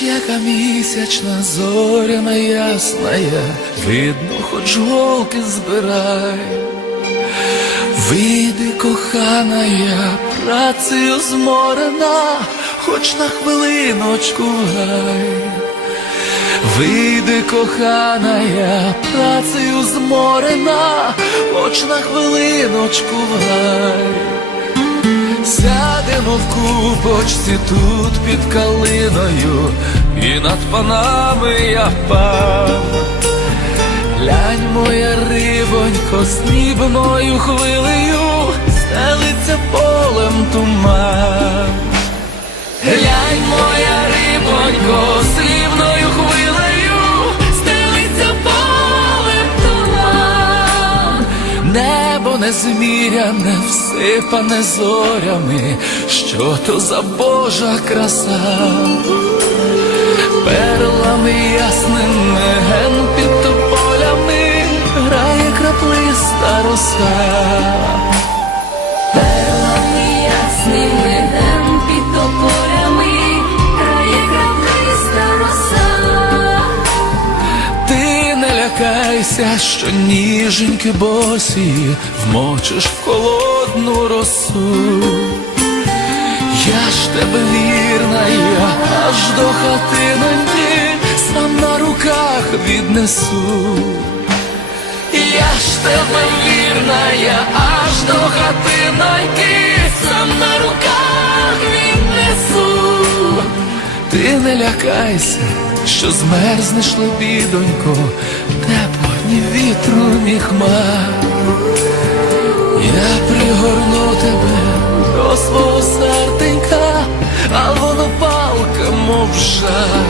река місячна, зоряна ясная, видно, хоч голки збирай. Вийди, кохана, я працею зморена, хоч на хвилиночку гай. Вийди, кохана, я працею зморена, хоч на хвилиночку в гай. Сядемо в купочці тут під калиною, і над панами я впав. Глянь, моя рибонько, снібною хвилею, стелиться полем туман. Глянь, моя Небо незміряне, всипане зорями, що то за Божа краса. Перлами ясними лякайся, що ніженьки босі вмочиш в холодну росу. Я ж тебе вірна, я аж до хатиноньки сам на руках віднесу. Я ж тебе вірна, я аж до хатиноньки сам на руках віднесу. Ти не лякайся, що змерзнеш лебідонько, тепло ні вітру, ні хмар. Я пригорну тебе до свого серденька, а воно палка, мов жар.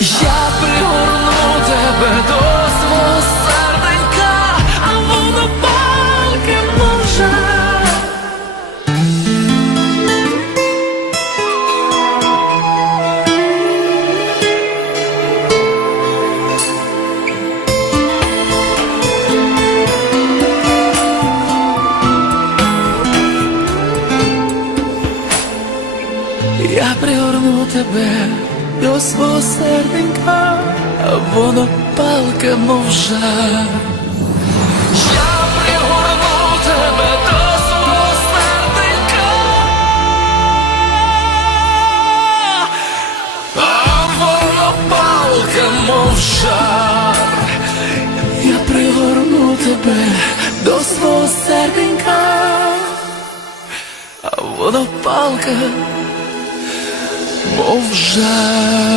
Я пригорну тебе до Я пригорну тебе до свого серденька, а воно палка, мов. Я пригорну тебе до свого серденька, а воно палка, мов жар. Я пригорну тебе до свого серденька, а воно палка, мов жар.